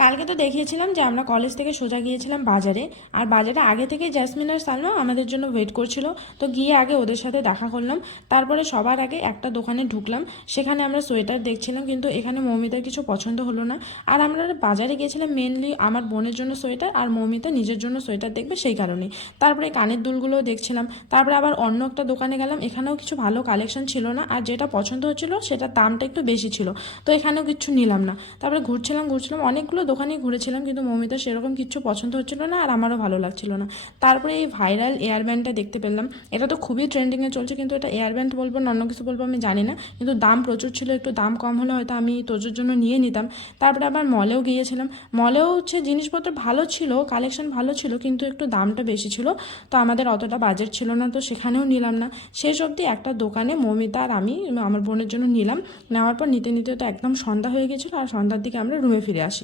কালকে তো দেখিয়েছিলাম যে আমরা কলেজ থেকে সোজা গিয়েছিলাম বাজারে। আর বাজারে আগে থেকে জেসমিন আর সালমা আমাদের জন্য ওয়েট করছিল। তো গিয়ে আগে ওদের সাথে দেখা করলাম, তারপরে সবার আগে একটা দোকানে ঢুকলাম। সেখানে আমরা সোয়েটার দেখছিলাম, কিন্তু এখানে মৌমিতার কিছু পছন্দ হলো না। আর আমরা বাজারে গিয়েছিলাম মেনলি আমার বোনের জন্য সোয়েটার, আর মৌমিতা নিজের জন্য সোয়েটার দেখবে সেই কারণেই। তারপরে কানের দুলগুলোও দেখছিলাম। তারপরে আবার অন্য একটা দোকানে গেলাম, এখানেও কিছু ভালো কালেকশন ছিল না, আর যেটা পছন্দ হচ্ছিল সেটার দামটা একটু বেশি ছিল। তো এখানেও কিছু নিলাম না। তারপরে ঘুরছিলাম ঘুরছিলাম অনেকগুলো দোকানেই ঘুরেছিলাম, কিন্তু মৌমিতার সেরকম কিছু পছন্দ হচ্ছিল না, আর আমারও ভালো লাগছিল না। তারপরে এই ভাইরাল এয়ার ব্যান্ডটা দেখতে পেলাম। এটা তো খুবই ট্রেন্ডিংয়ে চলছে, কিন্তু এটা এয়ার ব্যান্ড বলবো না অন্য কিছু বলবো আমি জানি না, কিন্তু দাম প্রচুর ছিল। একটু দাম কম হলে হয়তো আমি তোজোর জন্য নিয়ে নিতাম। তারপরে আবার মলেও গিয়েছিলাম। মলেও হচ্ছে জিনিসপত্র ভালো ছিল, কালেকশন ভালো ছিল, কিন্তু একটু দামটা বেশি ছিল। তো আমাদের অতটা বাজেট ছিল না, তো সেখানেও নিলাম না। শেষ অবধি একটা দোকানে মৌমিতা আর আমি আমার বোনের জন্য নিলাম। নেওয়ার পর নিতে নিতে তো একদম সন্ধ্যা হয়ে গেছিলো, আর সন্ধ্যার দিকে আমরা রুমে ফিরে আসি।